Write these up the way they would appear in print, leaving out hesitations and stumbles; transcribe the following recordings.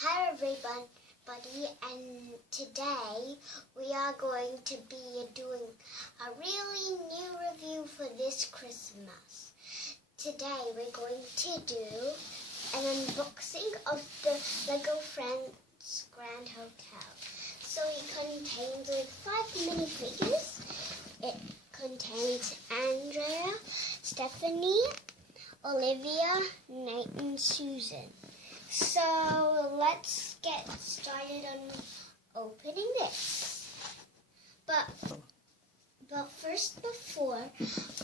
Hi everybody, and today we are going to be doing a really new review for this Christmas. Today we're going to do an unboxing of the Lego Friends Grand Hotel. So it contains like 5 minifigures. It contains Andrea, Stephanie, Olivia, Nate, and Susan. So let's get started on opening this. But first, before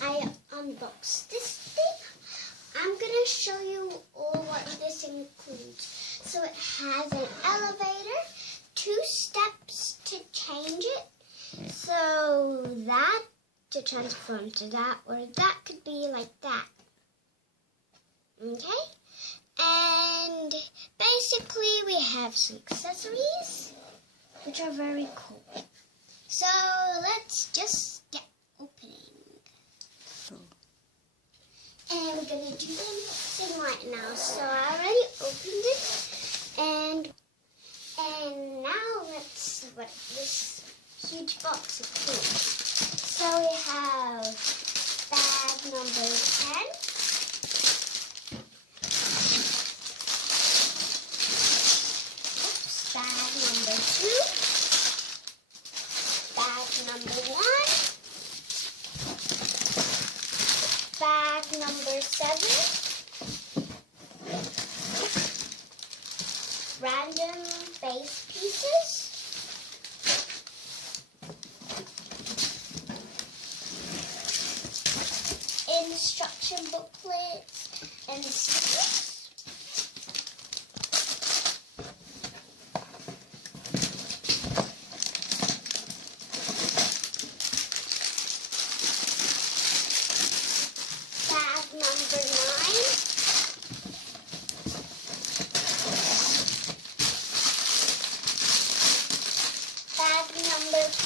I unbox this thing, I'm gonna show you all what this includes. So it has an elevator, 2 steps to change it. So that to transform to that, or that could be like that. Okay? And basically we have some accessories, which are very cool. So let's just get opening. And we're going to do the unboxing right now. So I already opened it. And now let's see what this huge box includes. So we have bag number 10. Bag number 2, bag number 1, bag number 7, random base pieces, instruction booklets, and stickers. Number 9, bag number 5,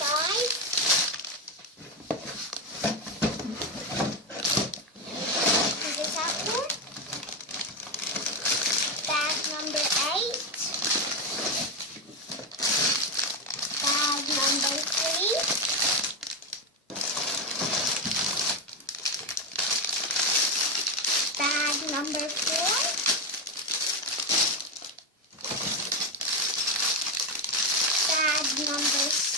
is this out more? Bag number 8, bag number 3, bag number 4, bag number 6,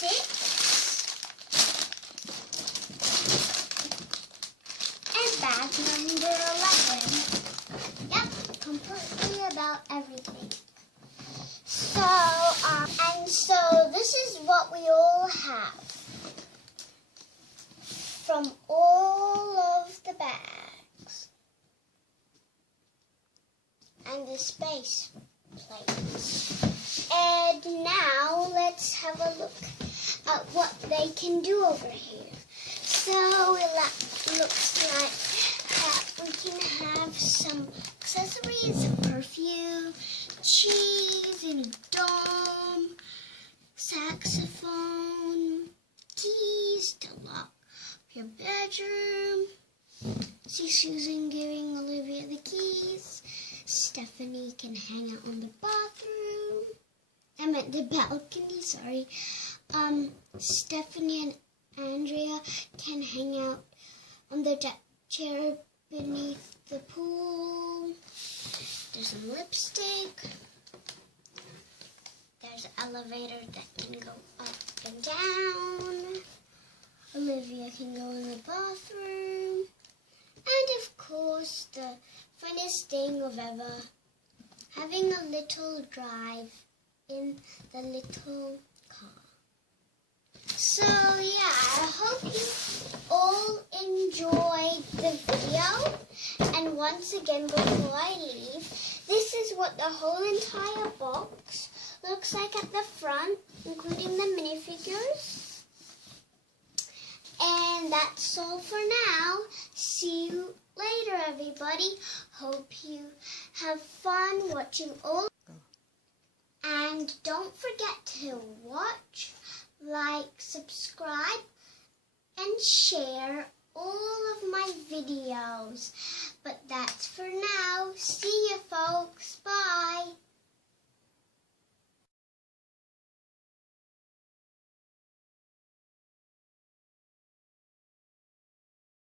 and bag number 11. Yep, completely about everything. So this is what we all have from all of the bags. And the space plates. And now let's have a look at what they can do over here. So it looks like we can have some accessories, perfume, cheese in a dome, saxophone, keys to lock your bedroom. See Susan giving Olivia the keys. Stephanie can hang out on the bathroom. I meant the balcony, sorry. Stephanie and Andrea can hang out on the deck chair beneath the pool. There's some lipstick. There's an elevator that can go up and down. Olivia can go in the bathroom. And of course, the funnest thing of ever, having a little drive in the little car. So yeah, I hope you all enjoyed the video. And once again, before I leave, this is what the whole entire box looks like at the front, including the minifigures. And that's all for now. See you later, everybody. Hope you have fun watching all. And don't forget to watch, like, subscribe, and share all of my videos. But that's